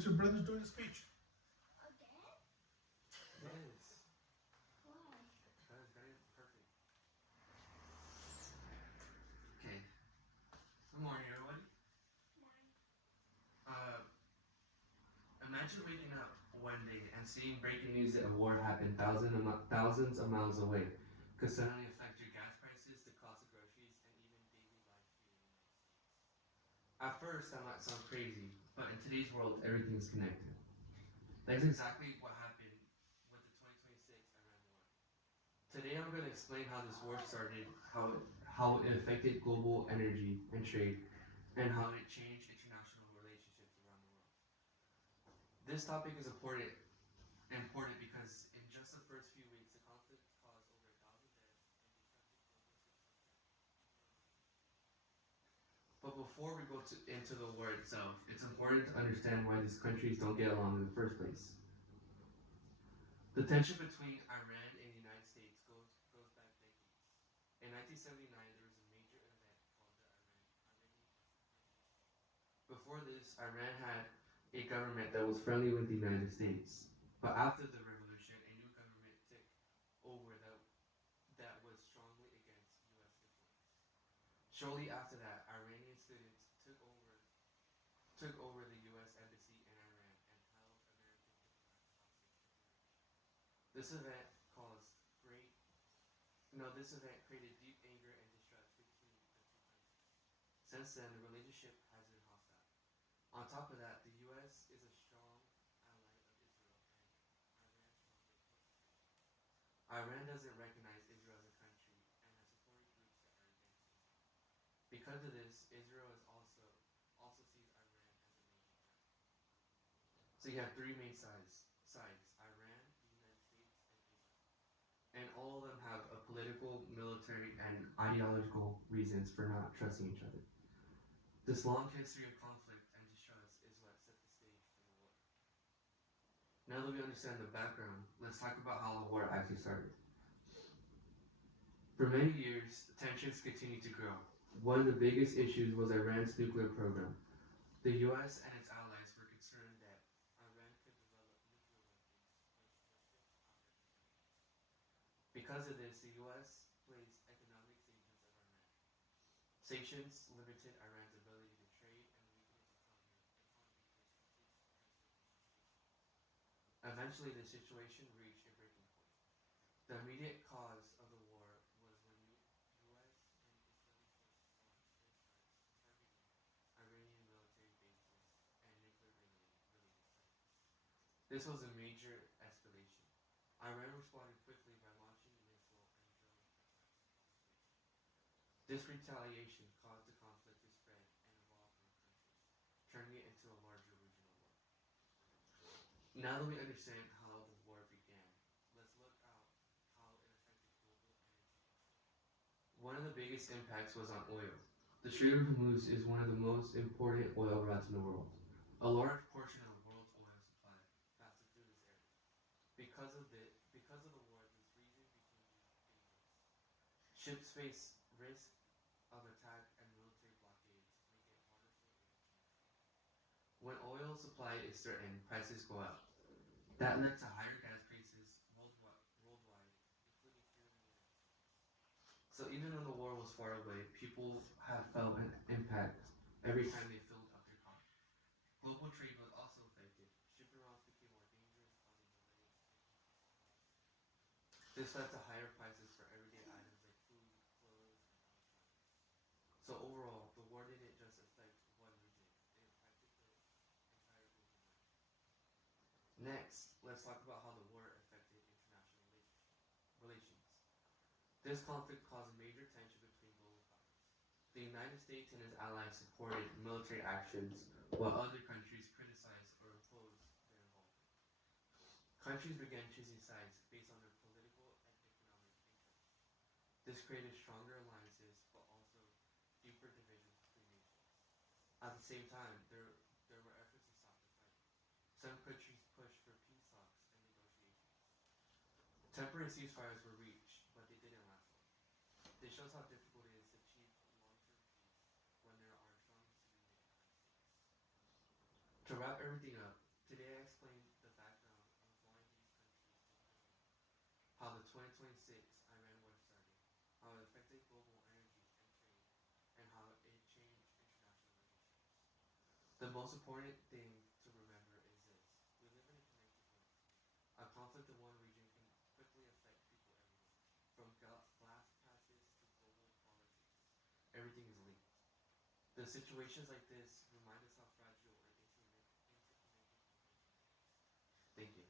Because your brother's doing a speech. Again? Yes. Why? That is very perfect. Okay. Good morning, everybody. Nine. Uh, Imagine waking up one day and seeing breaking news that a war happened thousands of miles away. Could suddenly affect your gas prices, the cost of groceries, and even daily life here in the United States. At first, that might sound crazy, but in today's world, everything is connected. That's exactly what happened with the 2026 Iran war. Today, I'm going to explain how this war started, how it affected global energy and trade, and how it changed international relationships around the world. This topic is important because in just the first few weeks, the conflict caused over 1,000 deaths and disrupted global systems that But before we go into the war itself, it's important to understand why these countries don't get along in the first place. The tension between Iran and the United States goes back decades. In 1979, there was a major event called the Iranian Revolution. Before this, Iran had a government that was friendly with the United States. But after the revolution, a new government took over that was strongly against U.S. influence. Shortly after that, Iranian students took over the U.S. embassy in Iran and held American diplomats hostage for 3 years. Great. This event created deep anger and distrust between the two countries. Since then, the relationship has been hostile. On top of that, the U.S. is a strong ally of Israel, and Iran strongly opposes it. Iran doesn't recognize Israel as a country and has supported groups that are against Israel. Because of this, Israel is also sees Iran as a major threat. So you have three main sides: Iran, the United States, and Israel. And all of them have a political, military, and ideological reasons for not trusting each other. This long history of conflict and distrust is what set the stage for the war. Now that we understand the background, let's talk about how the war actually started. For many years, tensions continued to grow. One of the biggest issues was Iran's nuclear program. The US and its allies were concerned that Iran could develop nuclear weapons, which restricts power in the Middle East. Because of this, the US placed economic sanctions on Iran. Sanctions limited Iran's ability to trade and weakened its economy, which increased pressure and frustration. Eventually, the situation reached a breaking point. The immediate cause of the war was when U.S. and Israeli forces launched airstrikes targeting Iranian military bases and nuclear-related sites. This was a major escalation. Iran responded quickly by launching missile and drone attacks across the region. This retaliation caused the conflict to spread and evolve among countries, turning it into a larger regional war. Now that we understand how the war began, let's look at how it affected global energy and trade. One of the biggest impacts was on oil. The Strait of Hormuz is one of the most important oil routes in the world. A large portion of the world's oil supply passes through this area. Because of the war, this region became dangerous. Ships face risk of attack and military blockades, making it harder for oil to move freely. When oil supply is threatened, prices go up. That led to higher gas prices worldwide, including here in the United States. So even though the war was far away, people have felt an impact every time they filled up their car. Global trade was also affected. Shipping routes became more dangerous, causing delays and increased costs. This led to higher prices for everyday items like food, clothes, and electronics. So overall, the war didn't just affect one region, it impacted the entire global market. Next, let's talk about how the war affected international relations. This conflict caused major tension between global powers. The United States and its allies supported military actions, while other countries criticized or opposed their involvement. Countries began choosing sides based on their political and economic interests. This created stronger alliances, but also deeper divisions between nations. At the same time, there were efforts to stop the fight. Some countries pushed for peace talks and negotiations. Temporary ceasefires were reached, but they didn't last long. This shows how difficult it is to achieve long-term peace when there are strong disagreements behind the scenes. To wrap everything up, Today I explained the background of why these countries don't get along, how the 2026 Iran war started, how it affected global energy and trade, and how it changed international relationships. The most important thing to remember is this: we live in a connected world. A conflict in one region can quickly affect people everywhere, from glass passes to global politics. Everything is linked. The situations like this remind us how fragile and interconnected our region is. Thank you.